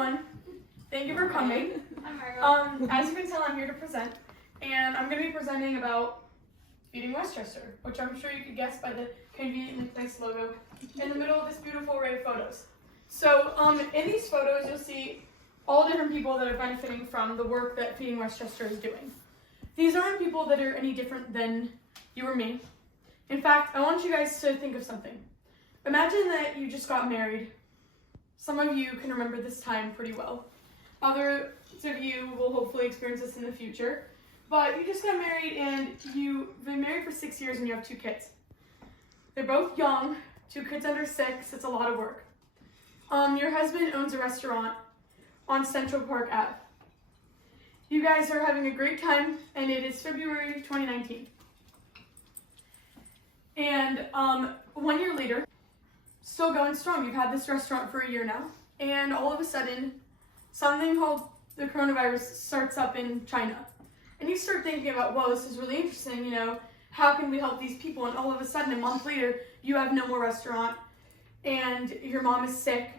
everyone. Thank you for coming. As you can tell, I'm here to present, and I'm going to be presenting about Feeding Westchester, which I'm sure you could guess by the conveniently placed logo in the middle of this beautiful array of photos. So in these photos, you'll see all different people that are benefiting from the work that Feeding Westchester is doing. These aren't people that are any different than you or me. In fact, I want you guys to think of something. Imagine that you just got married. Some of you can remember this time pretty well. Others of you will hopefully experience this in the future. But you just got married and you've been married for 6 years and you have 2 kids. They're both young, 2 kids under 6, it's a lot of work. Your husband owns a restaurant on Central Park Ave. You guys are having a great time, and it is February 2019. And 1 year later, still going strong. You've had this restaurant for a year now, and all of a sudden, something called the coronavirus starts up in China. And you start thinking about, whoa, this is really interesting, you know, how can we help these people? And all of a sudden, a month later, you have no more restaurant, and your mom is sick,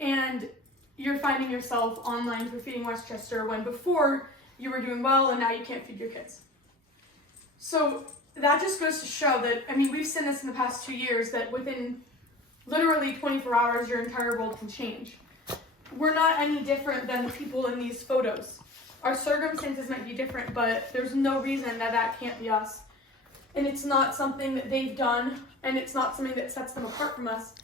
and you're finding yourself online for Feeding Westchester when before you were doing well and now you can't feed your kids. So that just goes to show that, I mean, we've seen this in the past 2 years, that within literally 24 hours, your entire world can change. We're not any different than the people in these photos. Our circumstances might be different, but there's no reason that that can't be us. And it's not something that they've done, and it's not something that sets them apart from us.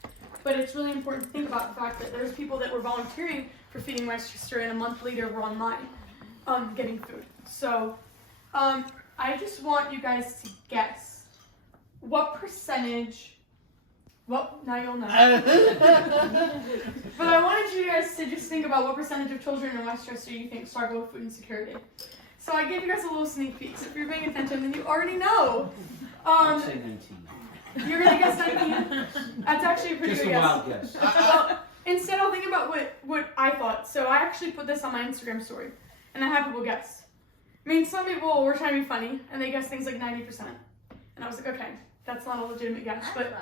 But it's really important to think about the fact that there's people that were volunteering for Feeding Westchester, and a month later were online getting food. So I just want you guys to guess what percentage, well, now you'll know. But I wanted you guys to just think about what percentage of children in Westchester you think struggle with food insecurity. So I gave you guys a little sneak peek. So if you're paying attention, then you already know. I'd say 19. You're going to guess 19? That's actually a pretty good guess. Just a wild guess. Well, instead I'll think about what I thought. So I actually put this on my Instagram story, and I had people guess. I mean, some people were trying to be funny, and they guessed things like 90%. And I was like, okay, that's not a legitimate guess. But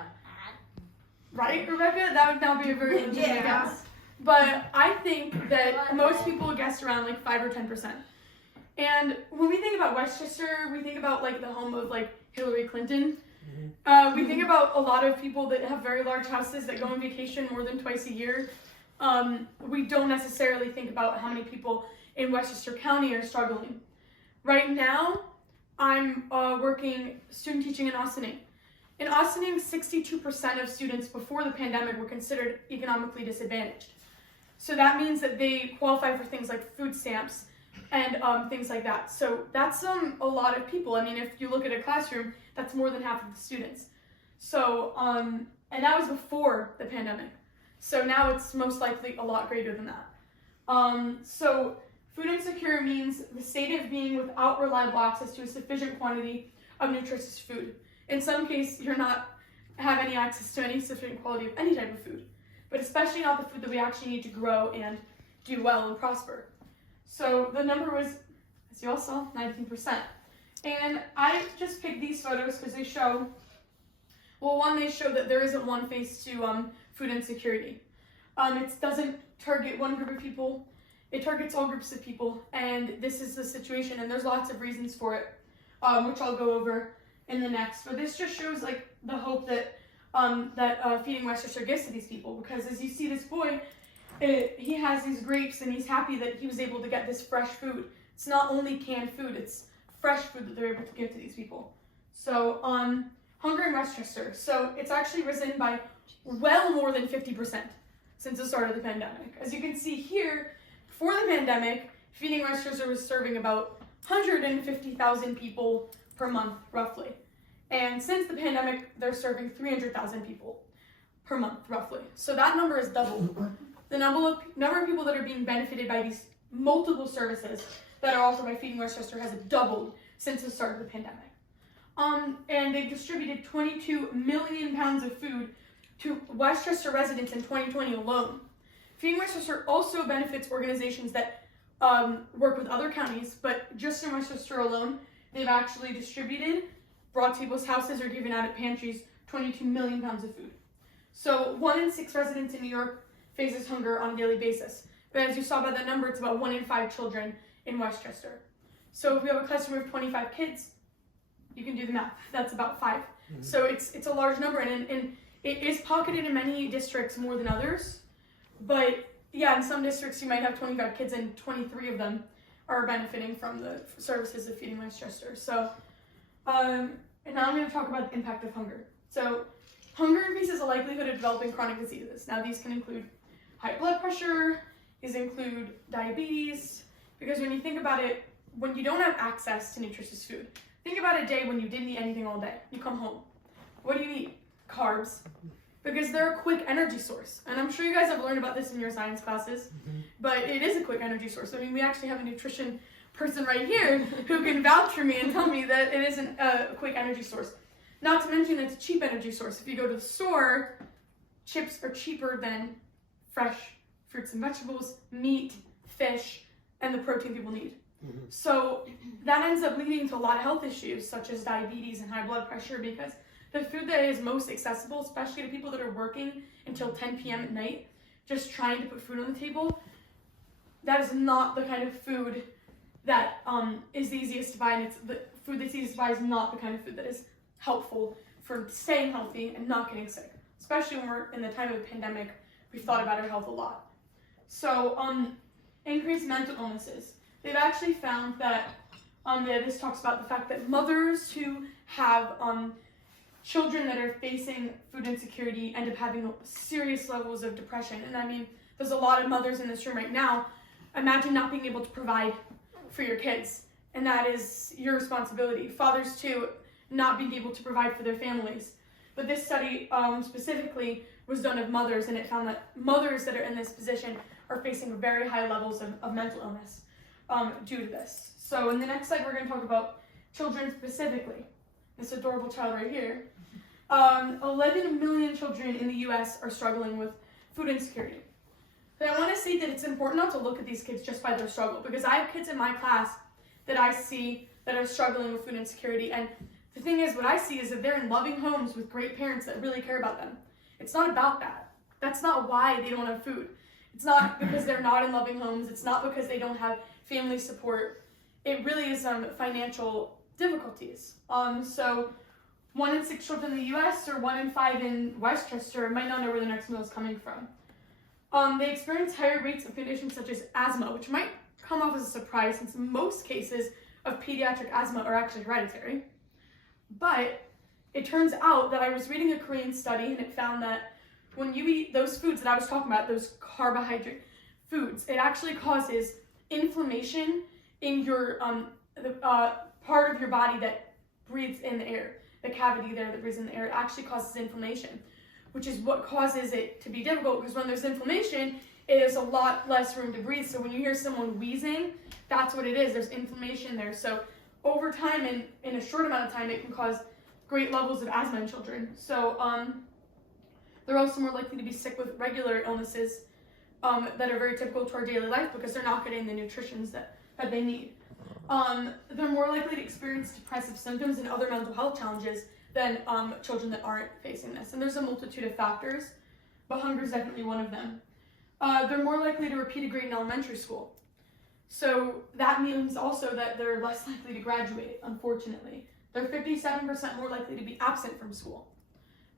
right, Rebecca? That would now be a very legitimate guess. But I think that most people guessed around like 5 or 10%. And when we think about Westchester, we think about like the home of like Hillary Clinton. We think about a lot of people that have very large houses that go on vacation more than twice a year. We don't necessarily think about how many people in Westchester County are struggling. Right now, I'm working student teaching in Austining. In Austining, 62% of students before the pandemic were considered economically disadvantaged. So that means that they qualify for things like food stamps and things like that. So that's a lot of people. I mean, if you look at a classroom, that's more than half of the students. So, and that was before the pandemic. So now it's most likely a lot greater than that. So food insecure means the state of being without reliable access to a sufficient quantity of nutritious food. In some cases, you're not have any access to any sufficient quality of any type of food, but especially not the food that we actually need to grow and do well and prosper. So the number was, as you all saw, 19%. And I just picked these photos because they show, well, one, they show that there isn't one face to food insecurity. It doesn't target one group of people, it targets all groups of people, and this is the situation, and there's lots of reasons for it, which I'll go over in the next. But this just shows like the hope that Feeding Westchester gives to these people, because as you see this boy, he has these grapes and he's happy that he was able to get this fresh food. It's not only canned food, it's fresh food that they're able to give to these people. So hunger in Westchester. So it's actually risen by well more than 50% since the start of the pandemic. As you can see here, before the pandemic, Feeding Westchester was serving about 150,000 people per month, roughly. And since the pandemic, they're serving 300,000 people per month, roughly. So that number is doubled. The number of people that are being benefited by these multiple services that are offered by Feeding Westchester has doubled since the start of the pandemic. And they've distributed 22 million pounds of food to Westchester residents in 2020 alone. Feeding Westchester also benefits organizations that work with other counties, but just in Westchester alone, they've actually distributed, brought to people's houses, or given out at pantries 22 million pounds of food. So 1 in 6 residents in New York faces hunger on a daily basis. But as you saw by that number, it's about 1 in 5 children in Westchester. So if we have a classroom of 25 kids, you can do the math. That's about 5. Mm-hmm. So it's a large number, and it is pocketed in many districts more than others. But yeah, in some districts you might have 25 kids and 23 of them are benefiting from the services of Feeding Westchester. So, and now I'm going to talk about the impact of hunger. So, hunger increases the likelihood of developing chronic diseases. Now, these can include high blood pressure, these include diabetes, because when you think about it, when you don't have access to nutritious food, think about a day when you didn't eat anything all day. You come home. What do you eat? Carbs. Because they're a quick energy source. And I'm sure you guys have learned about this in your science classes, but it is a quick energy source. I mean, we actually have a nutrition person right here who can vouch for me and tell me that it isn't a quick energy source. Not to mention it's a cheap energy source. If you go to the store, chips are cheaper than fresh fruits and vegetables, meat, fish, and the protein people need. So that ends up leading to a lot of health issues such as diabetes and high blood pressure, because the food that is most accessible, especially to people that are working until 10 p.m. at night, just trying to put food on the table, that is not the kind of food that is the easiest to buy, and it's the food that's easiest to buy is not the kind of food that is helpful for staying healthy and not getting sick. Especially when we're in the time of a pandemic, we've thought about our health a lot. So, increased mental illnesses. They've actually found that this talks about the fact that mothers who have children that are facing food insecurity end up having serious levels of depression. And I mean, there's a lot of mothers in this room right now. Imagine not being able to provide for your kids, and that is your responsibility. Fathers too, not being able to provide for their families. But this study specifically was done of mothers, and it found that mothers that are in this position are facing very high levels of mental illness due to this. So in the next slide, we're going to talk about children specifically. This adorable child right here. 11 million children in the U.S. are struggling with food insecurity. But I want to say that it's important not to look at these kids just by their struggle, because I have kids in my class that I see that are struggling with food insecurity, and the thing is, what I see is that they're in loving homes with great parents that really care about them. It's not about that. That's not why they don't have food. It's not because they're not in loving homes. It's not because they don't have family support. It really is financial difficulties. So 1 in 6 children in the U.S. or 1 in 5 in Westchester might not know where the next meal is coming from. They experience higher rates of conditions such as asthma, which might come off as a surprise since most cases of pediatric asthma are actually hereditary. But it turns out that I was reading a Korean study, and it found that when you eat those foods that I was talking about, those carbohydrate foods, it actually causes inflammation in your the part of your body that breathes in the air. The cavity there that breathes in the air, it actually causes inflammation, which is what causes it to be difficult, because when there's inflammation, it is a lot less room to breathe. So when you hear someone wheezing, that's what it is. There's inflammation there. So over time, in a short amount of time, it can cause great levels of asthma in children. So they're also more likely to be sick with regular illnesses that are very typical to our daily life, because they're not getting the nutrition that they need. They're more likely to experience depressive symptoms and other mental health challenges than children that aren't facing this. And there's a multitude of factors, but hunger is definitely one of them. They're more likely to repeat a grade in elementary school. So that means also that they're less likely to graduate, unfortunately. They're 57% more likely to be absent from school.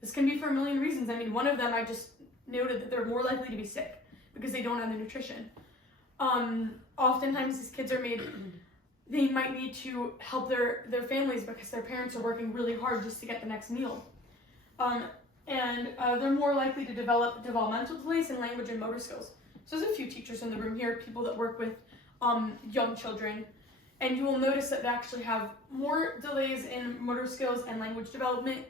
This can be for a million reasons. I mean, one of them, I just noted that they're more likely to be sick because they don't have the nutrition. Oftentimes these kids they might need to help their families because their parents are working really hard just to get the next meal. And they're more likely to develop developmental delays in language and motor skills. So there's a few teachers in the room here, people that work with young children, and you will notice that they actually have more delays in motor skills and language development.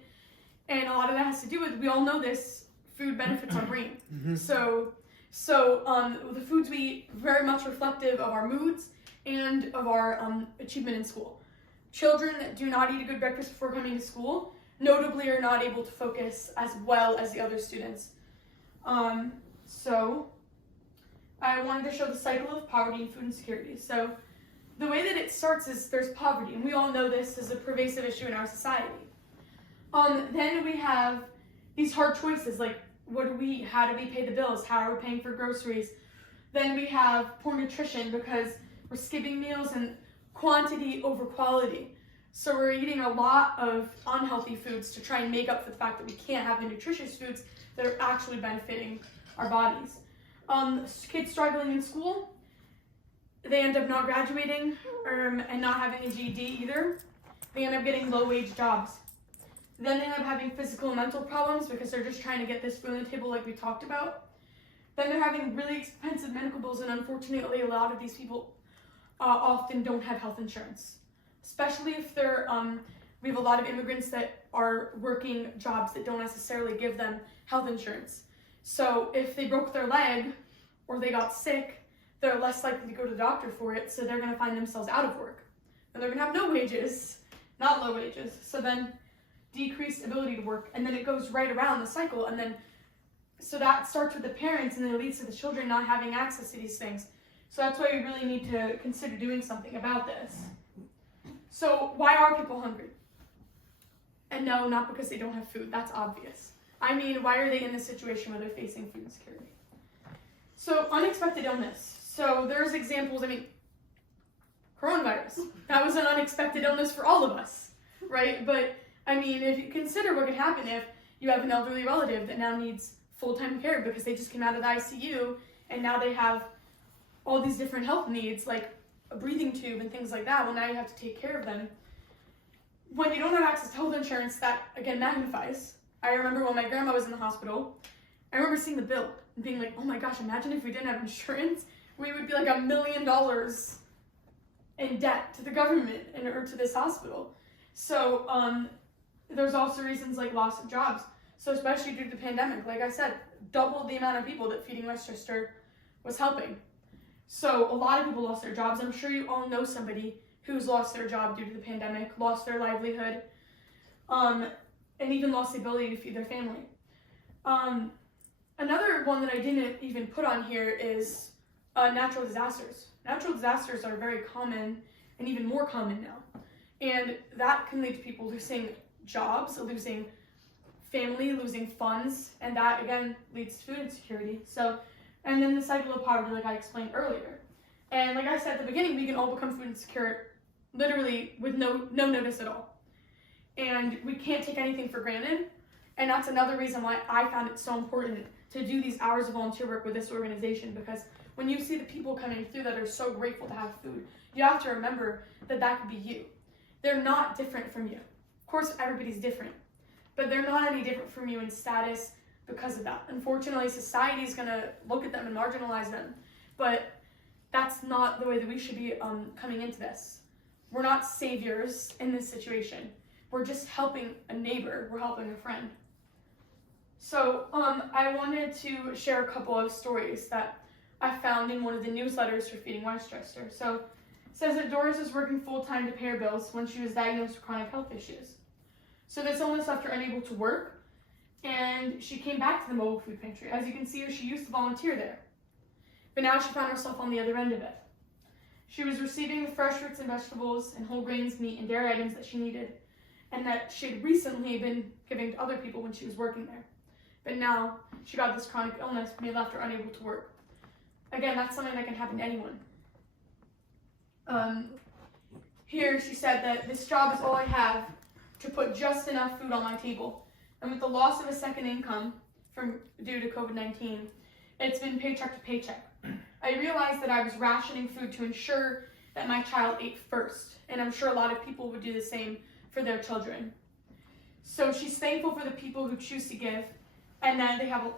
And a lot of that has to do with, we all know this, food benefits our brain. So the foods we eat very much reflective of our moods and of our achievement in school. Children that do not eat a good breakfast before coming to school notably are not able to focus as well as the other students. So I wanted to show the cycle of poverty and food insecurity. So the way that it starts is there's poverty, and we all know this is a pervasive issue in our society. Then we have these hard choices, like how do we pay the bills? How are we paying for groceries? Then we have poor nutrition because we're skipping meals and quantity over quality. So we're eating a lot of unhealthy foods to try and make up for the fact that we can't have the nutritious foods that are actually benefiting our bodies. Kids struggling in school, they end up not graduating and not having a GED either. They end up getting low-wage jobs. Then they end up having physical and mental problems because they're just trying to get this food on the table like we talked about. Then they're having really expensive medical bills, and unfortunately a lot of these people often don't have health insurance. Especially if they're, we have a lot of immigrants that are working jobs that don't necessarily give them health insurance. So if they broke their leg or they got sick, they're less likely to go to the doctor for it, so they're going to find themselves out of work. And they're going to have no wages, not low wages. So then decreased ability to work, and then it goes right around the cycle, and then so that starts with the parents, and then it leads to the children not having access to these things. So that's why we really need to consider doing something about this. So why are people hungry? And no, not because they don't have food. That's obvious. I mean, why are they in this situation where they're facing food insecurity? So unexpected illness. So there's examples, coronavirus. That was an unexpected illness for all of us, right? But I mean, if you consider what could happen if you have an elderly relative that now needs full-time care because they just came out of the ICU and now they have all these different health needs like a breathing tube and things like that. Well, now you have to take care of them. When you don't have access to health insurance, that again magnifies. I remember when my grandma was in the hospital, I remember seeing the bill and being like, oh my gosh, imagine if we didn't have insurance, we would be like $1 million in debt to the government or to this hospital. So there's also reasons like loss of jobs. So especially due to the pandemic, like I said, doubled the amount of people that Feeding Westchester was helping. So a lot of people lost their jobs. I'm sure you all know somebody who's lost their job due to the pandemic, lost their livelihood, and even lost the ability to feed their family. Another one that I didn't even put on here is natural disasters. Natural disasters are very common and even more common now. And that can lead to people losing jobs, losing family, losing funds, and that again leads to food insecurity. And then the cycle of poverty, like I explained earlier. And like I said at the beginning, we can all become food insecure literally with no notice at all. And we can't take anything for granted. And that's another reason why I found it so important to do these hours of volunteer work with this organization, because when you see the people coming through that are so grateful to have food, you have to remember that that could be you. They're not different from you. Of course, everybody's different, but they're not any different from you in status because of that. Unfortunately, society is going to look at them and marginalize them, but that's not the way that we should be coming into this. We're not saviors in this situation. We're just helping a neighbor. We're helping a friend. So I wanted to share a couple of stories that I found in one of the newsletters for Feeding Westchester. So it says that Doris was working full-time to pay her bills when she was diagnosed with chronic health issues. So this illness left her unable to work, and she came back to the mobile food pantry. As you can see her, she used to volunteer there. But now she found herself on the other end of it. She was receiving the fresh fruits and vegetables and whole grains, meat, and dairy items that she needed, and that she had recently been giving to other people when she was working there. But now she got this chronic illness and it left her unable to work. Again, that's something that can happen to anyone. Here she said that this job is all I have to put just enough food on my table. And with the loss of a second income due to COVID-19, it's been paycheck to paycheck. I realized that I was rationing food to ensure that my child ate first. And I'm sure a lot of people would do the same for their children. So she's thankful for the people who choose to give, and that they have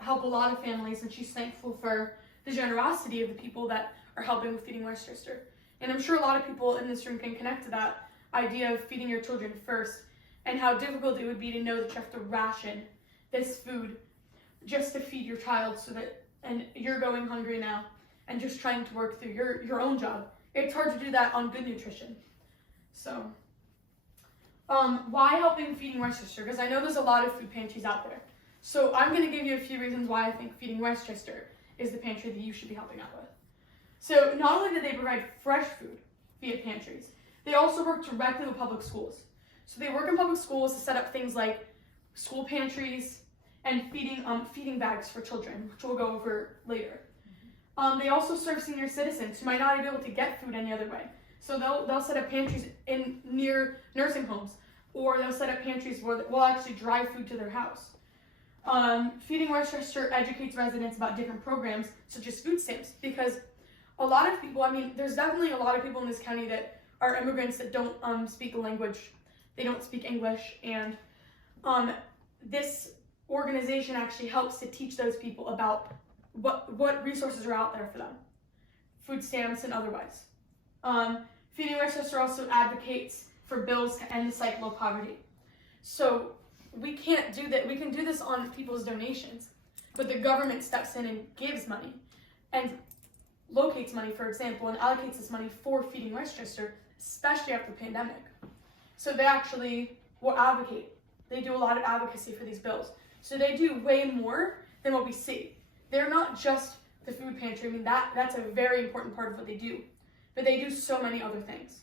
help a lot of families, and she's thankful for the generosity of the people that are helping with Feeding Westchester. And I'm sure a lot of people in this room can connect to that idea of feeding your children first, and how difficult it would be to know that you have to ration this food just to feed your child, and you're going hungry now and just trying to work through your own job. It's hard to do that on good nutrition. So why helping Feeding Westchester? Because I know there's a lot of food pantries out there. So I'm going to give you a few reasons why I think Feeding Westchester is the pantry that you should be helping out with. So not only do they provide fresh food via pantries, they also work directly with public schools. So they work in public schools to set up things like school pantries and feeding bags for children, which we'll go over later. They also serve senior citizens who might not be able to get food any other way. So they'll set up pantries near nursing homes, or they'll set up pantries where we'll actually drive food to their house. Feeding Westchester educates residents about different programs, such as food stamps, because a lot of people, there's definitely a lot of people in this county that are immigrants that don't speak the language, they don't speak English, and this organization actually helps to teach those people about what resources are out there for them, food stamps and otherwise. Feeding Westchester also advocates for bills to end the cycle of poverty. So we can't do that. We can do this on people's donations, but the government steps in and gives money and locates money, for example, and allocates this money for Feeding Westchester, especially after the pandemic. So they actually will advocate. They do a lot of advocacy for these bills. So they do way more than what we see. They're not just the food pantry. That's a very important part of what they do, but they do so many other things.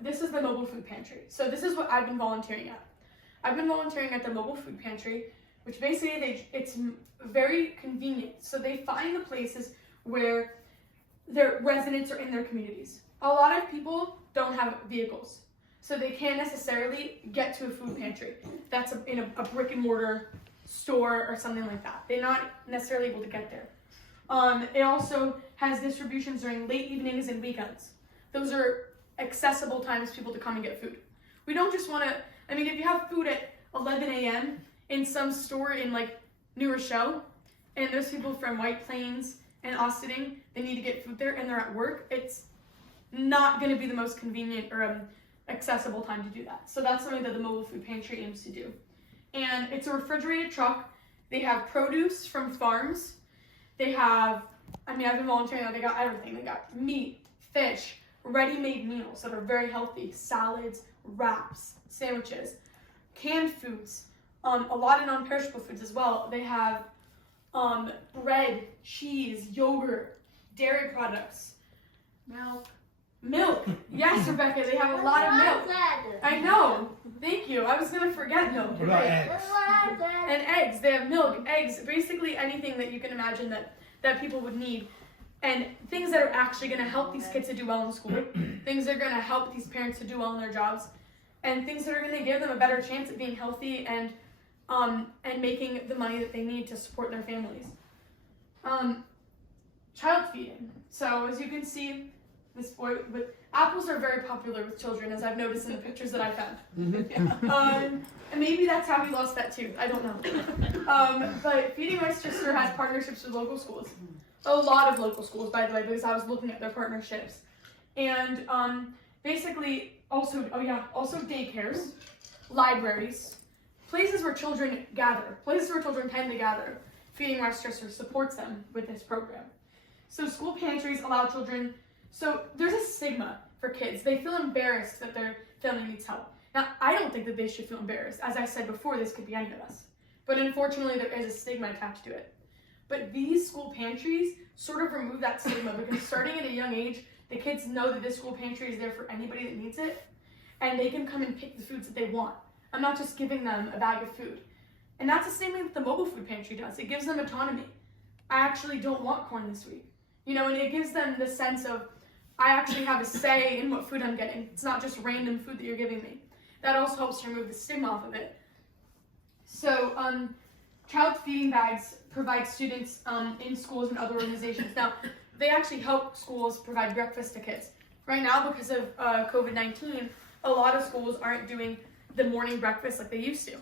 This is the mobile food pantry. So this is what I've been volunteering at. I've been volunteering at the mobile food pantry, which basically it's very convenient. So they find the places where their residents are in their communities. A lot of people don't have vehicles, so they can't necessarily get to a food pantry that's in a brick and mortar store or something like that. They're not necessarily able to get there. It also has distributions during late evenings and weekends. Those are accessible times for people to come and get food. We don't just want to, if you have food at 11 a.m. in some store in New Rochelle, and there's people from White Plains and Austining, they need to get food there and they're at work, it's not going to be the most convenient or accessible time to do that. So that's something that the mobile food pantry aims to do. And it's a refrigerated truck. They have produce from farms. They have, I've been volunteering, they got everything. They got meat, fish, ready-made meals that are very healthy, salads, wraps, sandwiches, canned foods, a lot of non-perishable foods as well. They have bread, cheese, yogurt, dairy products, milk. Yes, Rebecca, they have a lot of milk. I know. Thank you. I was going to forget milk. What about eggs? And eggs. They have milk, eggs, basically anything that you can imagine that people would need. And things that are actually going to help these kids to do well in school, things that are going to help these parents to do well in their jobs, and things that are going to give them a better chance at being healthy and making the money that they need to support their families. Child feeding. So as you can see, this boy with apples are very popular with children, as I've noticed in the pictures that I found. And maybe that's how we lost that too. I don't know. But Feeding Westchester has partnerships with local schools. A lot of local schools, by the way, because I was looking at their partnerships. And basically, also daycares, libraries, places where children gather, places where children tend to gather. Feeding Westchester supports them with this program. So school pantries allow children, so there's a stigma for kids. They feel embarrassed that their family needs help. Now, I don't think that they should feel embarrassed. As I said before, this could be any of us. But unfortunately, there is a stigma attached to it. But these school pantries sort of remove that stigma, because starting at a young age, the kids know that this school pantry is there for anybody that needs it, and they can come and pick the foods that they want. I'm not just giving them a bag of food. And that's the same thing that the mobile food pantry does. It gives them autonomy. I actually don't want corn this week. And it gives them the sense of, I actually have a say in what food I'm getting. It's not just random food that you're giving me. That also helps to remove the stigma off of it. So, child feeding bags provide students in schools and other organizations. Now, they actually help schools provide breakfast to kids. Right now, because of COVID-19, a lot of schools aren't doing the morning breakfast like they used to,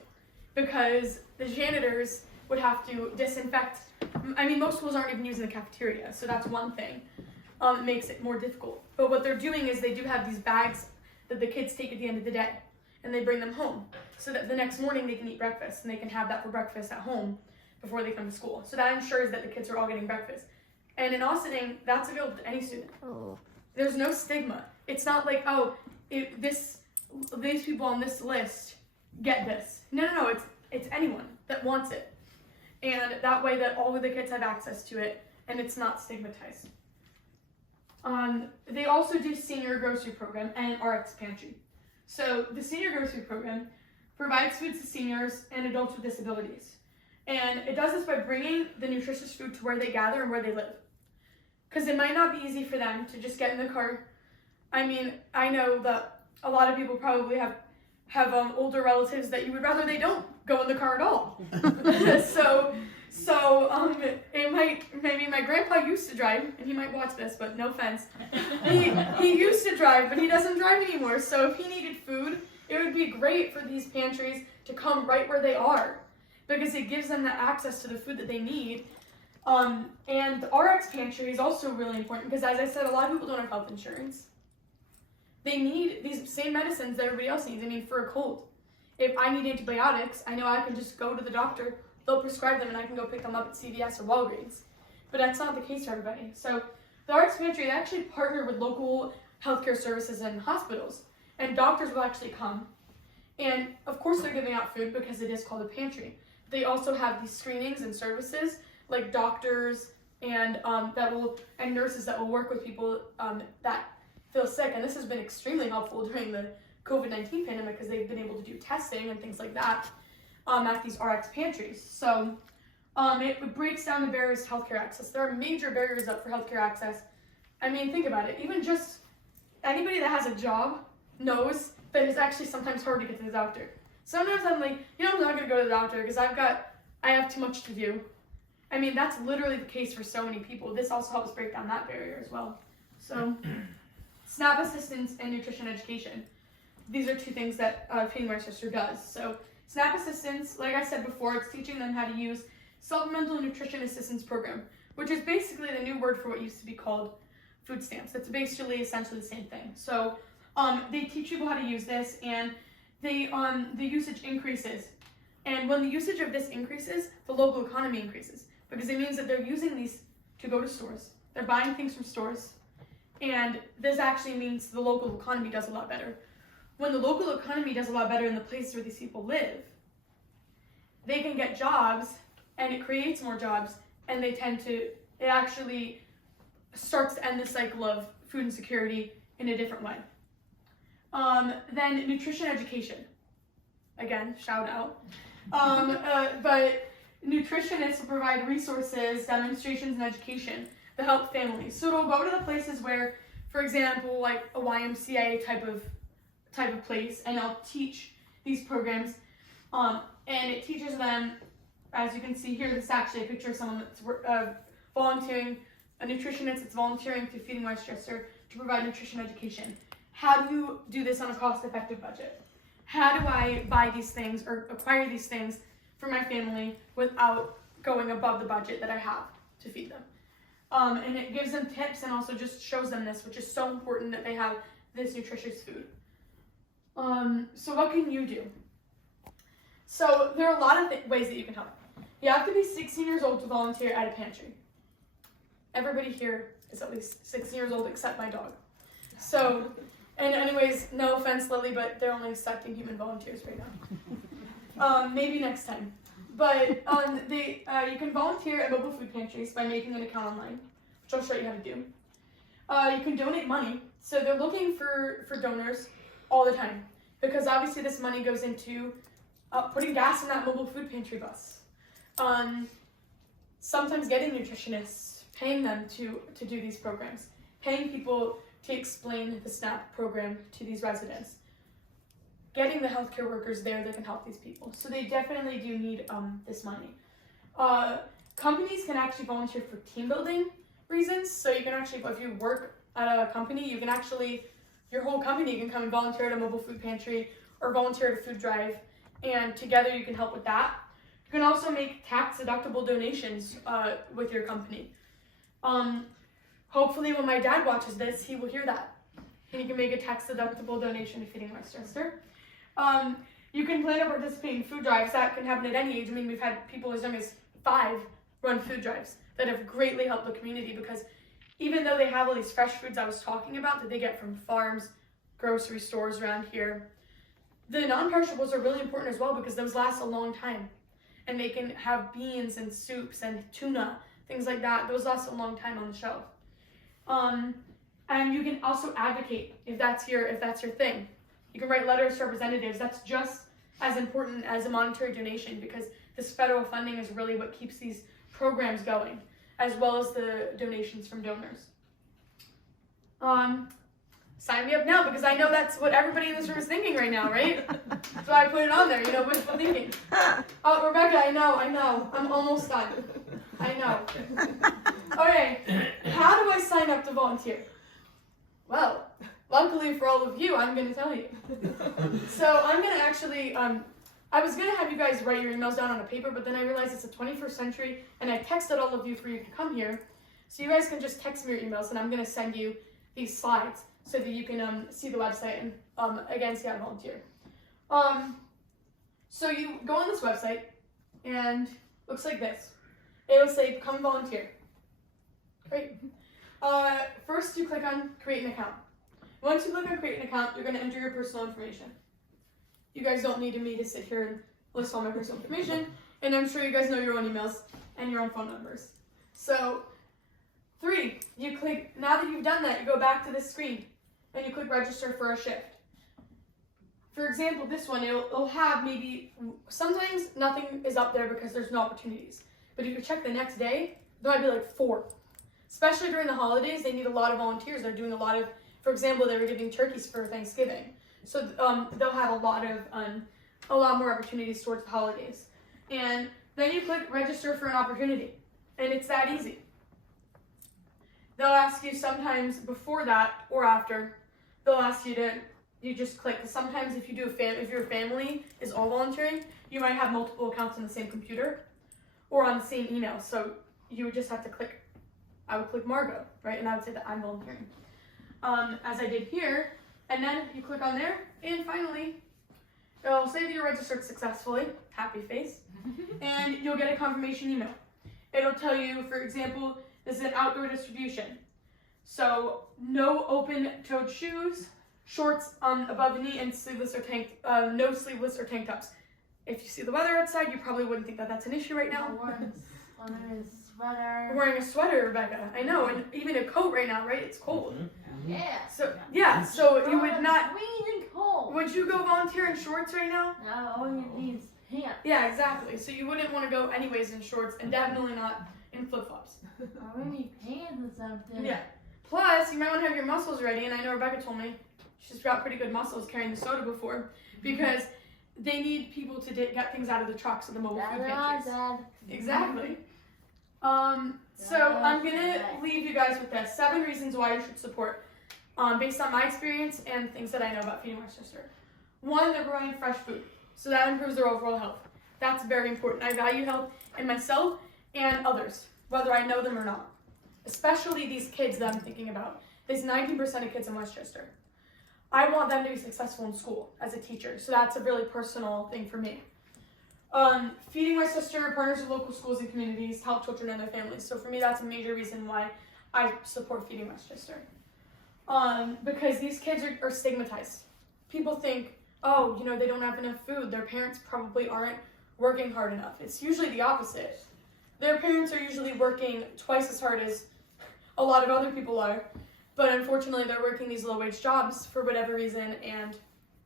because the janitors would have to disinfect. Most schools aren't even using the cafeteria, so that's one thing. It makes it more difficult. But what they're doing is they do have these bags that the kids take at the end of the day, and they bring them home, so that the next morning they can eat breakfast, and they can have that for breakfast at home before they come to school. So that ensures that the kids are all getting breakfast. And in Austining, that's available to any student. There's no stigma. It's not like, these people on this list get this. No, it's anyone that wants it. And that way that all of the kids have access to it, and it's not stigmatized. They also do senior grocery program and RX pantry. So the senior grocery program provides food to seniors and adults with disabilities. And it does this by bringing the nutritious food to where they gather and where they live. Because it might not be easy for them to just get in the car. I mean, I know that a lot of people probably have older relatives that you would rather they don't go in the car at all. It might, maybe my grandpa used to drive, and he might watch this, but no offense. He used to drive, but he doesn't drive anymore. So if he needed food, it would be great for these pantries to come right where they are, because it gives them the access to the food that they need. And the RX pantry is also really important because, as I said, a lot of people don't have health insurance. They need these same medicines that everybody else needs. I mean, for a cold, if I need antibiotics, I know I can just go to the doctor, they'll prescribe them, and I can go pick them up at CVS or Walgreens. But that's not the case for everybody. So the RX pantry, they actually partner with local healthcare services and hospitals, and doctors will actually come. And of course they're giving out food because it is called a pantry. They also have these screenings and services like doctors and nurses that will work with people that feel sick. And this has been extremely helpful during the COVID-19 pandemic because they've been able to do testing and things like that at these RX pantries. So it breaks down the barriers to healthcare access. There are major barriers up for healthcare access. I mean, think about it. Even just anybody that has a job knows that it's actually sometimes hard to get to the doctor. Sometimes I'm like, I'm not going to go to the doctor because I have too much to do. I mean, that's literally the case for so many people. This also helps break down that barrier as well. So, SNAP assistance and nutrition education. These are two things that Feeding Westchester does. So, SNAP assistance, like I said before, it's teaching them how to use Supplemental Nutrition Assistance Program, which is basically the new word for what used to be called food stamps. It's basically essentially the same thing. So, they teach people how to use this, and the usage increases. And when the usage of this increases, the local economy increases, because it means that they're using these to go to stores. They're buying things from stores, and this actually means the local economy does a lot better. When the local economy does a lot better in the places where these people live, they can get jobs, and it creates more jobs, and it actually starts to end the cycle of food insecurity in a different way. Then nutrition education. Again, shout out. But nutritionists will provide resources, demonstrations, and education to help families. So it'll go to the places where, for example, like a YMCA type of place, and it'll teach these programs. And it teaches them, as you can see here, this is actually a picture of someone that's volunteering, a nutritionist that's volunteering through Feeding Westchester to provide nutrition education. How do you do this on a cost-effective budget? How do I buy these things or acquire these things for my family without going above the budget that I have to feed them? And it gives them tips and also just shows them this, which is so important that they have this nutritious food. So what can you do? So there are a lot of ways that you can help. You have to be 16 years old to volunteer at a pantry. Everybody here is at least 16 years old except my dog. So, and anyways, no offense, Lily, but they're only accepting human volunteers right now. Maybe next time. But you can volunteer at mobile food pantries by making an account online, which I'll show you how to do. You can donate money. So they're looking for donors all the time, because obviously this money goes into putting gas in that mobile food pantry bus. Sometimes getting nutritionists, paying them to do these programs, paying people to explain the SNAP program to these residents, getting the healthcare workers there that can help these people. So they definitely do need this money. Companies can actually volunteer for team building reasons. So you can actually, if you work at a company, you can actually, your whole company can come and volunteer at a mobile food pantry or volunteer at a food drive, and together you can help with that. You can also make tax-deductible donations with your company. Hopefully when my dad watches this, he will hear that. And you can make a tax-deductible donation to Feeding Westchester. You can plan to participate in food drives. That can happen at any age. I mean, we've had people as young as 5 run food drives that have greatly helped the community, because even though they have all these fresh foods I was talking about that they get from farms, grocery stores around here, the non-perishables are really important as well, because those last a long time. And they can have beans and soups and tuna, things like that. Those last a long time on the shelf. And you can also advocate if that's your thing. You can write letters to representatives. That's just as important as a monetary donation, because this federal funding is really what keeps these programs going, as well as the donations from donors. Sign me up now, because I know that's what everybody in this room is thinking right now, right? So I put it on there, wishful thinking. Oh, Rebecca, I know, I'm almost done. I know. Okay, how do I sign up to volunteer? Well, luckily for all of you, I'm going to tell you. So I'm going to actually, I was going to have you guys write your emails down on a paper, but then I realized it's the 21st century, and I texted all of you for you to come here. So you guys can just text me your emails, and I'm going to send you these slides so that you can see the website and, again, see how to volunteer. So you go on this website, and looks like this. It'll say, come volunteer. Great. First, you click on create an account. Once you click on create an account, you're going to enter your personal information. You guys don't need me to sit here and list all my personal information, and I'm sure you guys know your own emails and your own phone numbers. So, 3, you click, now that you've done that, you go back to this screen, and you click register for a shift. For example, this one, it'll have maybe, sometimes nothing is up there because there's no opportunities. But if you check the next day, there might be like 4. Especially during the holidays, they need a lot of volunteers. They're doing a lot of, for example, they were giving turkeys for Thanksgiving. So they'll have a lot more opportunities towards the holidays. And then you click register for an opportunity. And it's that easy. They'll ask you sometimes before that or after, they'll ask you to, you just click. Sometimes if you do if your family is all volunteering, you might have multiple accounts on the same computer or on the same email. So you would just have to click. I would click Margot, right? And I would say that I'm volunteering. As I did here, and then you click on there, and finally, it'll say that you're registered successfully, happy face, and you'll get a confirmation email. It'll tell you, for example, this is an outdoor distribution. So no open-toed shoes, shorts above the knee, and sleeveless or no sleeveless or tank tops. If you see the weather outside, you probably wouldn't think that that's an issue right now. Sweater. Wearing a sweater, Rebecca. I know, and even a coat right now, right? It's cold. Yeah. So you would not. Freezing cold. Would you go volunteer in shorts right now? No, all you need is pants. Yeah, exactly. So you wouldn't want to go anyways in shorts, and definitely not in flip-flops. I need pants or something. Yeah. Plus, you might want to have your muscles ready, and I know Rebecca told me she's got pretty good muscles carrying the soda before, because they need people to get things out of the trucks of the mobile food pantries. Exactly. So I'm gonna leave you guys with this 7 reasons why you should support, based on my experience and things that I know about Feeding Westchester. 1, they're providing fresh food, so that improves their overall health. That's very important. I value health in myself and others, whether I know them or not. Especially these kids that I'm thinking about. There's 19% of kids in Westchester. I want them to be successful in school as a teacher, so that's a really personal thing for me. Feeding Westchester partners with local schools and communities to help children and their families. So for me, that's a major reason why I support Feeding Westchester. Because these kids are stigmatized. People think, oh, they don't have enough food. Their parents probably aren't working hard enough. It's usually the opposite. Their parents are usually working twice as hard as a lot of other people are. But unfortunately, they're working these low-wage jobs for whatever reason, and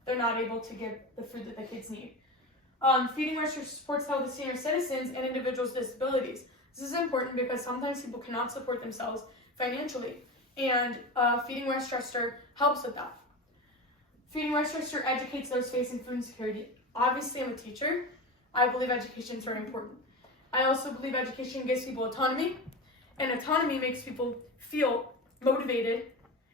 they're not able to give the food that the kids need. Feeding Westchester supports healthy senior citizens and individuals with disabilities. This is important because sometimes people cannot support themselves financially, and Feeding Westchester helps with that. Feeding Westchester educates those facing food insecurity. Obviously, I'm a teacher. I believe education is very important. I also believe education gives people autonomy, and autonomy makes people feel motivated,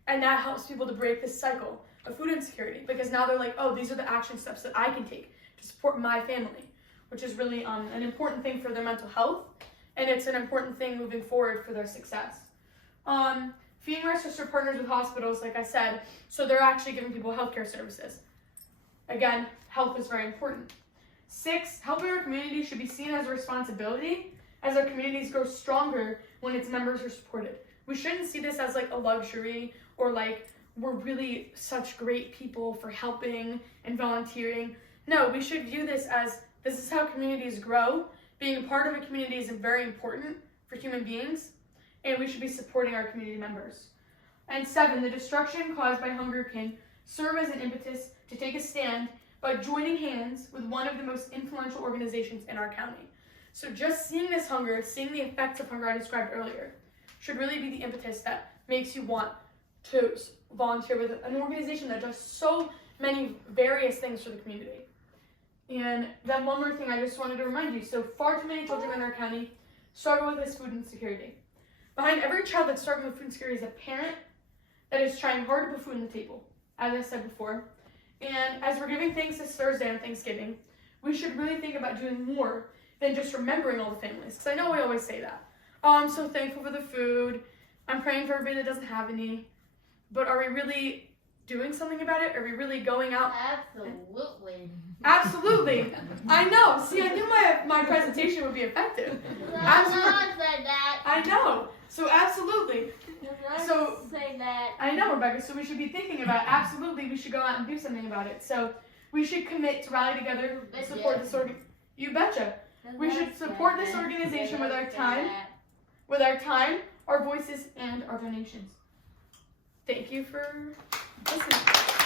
and that helps people to break this cycle of food insecurity, because now they're like, oh, these are the action steps that I can take to support my family, which is really an important thing for their mental health, and it's an important thing moving forward for their success. Feeding Westchester partners with hospitals, like I said, so they're actually giving people healthcare services. Again, health is very important. 6, helping our community should be seen as a responsibility, as our communities grow stronger when its members are supported. We shouldn't see this as like a luxury, or like we're really such great people for helping and volunteering. No, we should view this as this is how communities grow. Being a part of a community is very important for human beings, and we should be supporting our community members. And 7, the destruction caused by hunger can serve as an impetus to take a stand by joining hands with one of the most influential organizations in our county. So just seeing this hunger, seeing the effects of hunger I described earlier, should really be the impetus that makes you want to volunteer with an organization that does so many various things for the community. And then one more thing I just wanted to remind you. So far too many children in our county struggle with this food insecurity. Behind every child that's struggling with food insecurity is a parent that is trying hard to put food on the table, as I said before. And as we're giving thanks this Thursday on Thanksgiving, we should really think about doing more than just remembering all the families. Because I know we always say that. Oh, I'm so thankful for the food. I'm praying for everybody that doesn't have any. But are we really doing something about it? Are we really going out? Absolutely. Absolutely. I know. See, I knew my presentation would be effective. Absolutely. I said that. I know. So absolutely. So say that. I know, Rebecca. So we should be thinking about absolutely. We should go out and do something about it. So we should commit to rally together, support this You betcha. We should support this organization with our time, our voices, and our donations. Thank you for listening.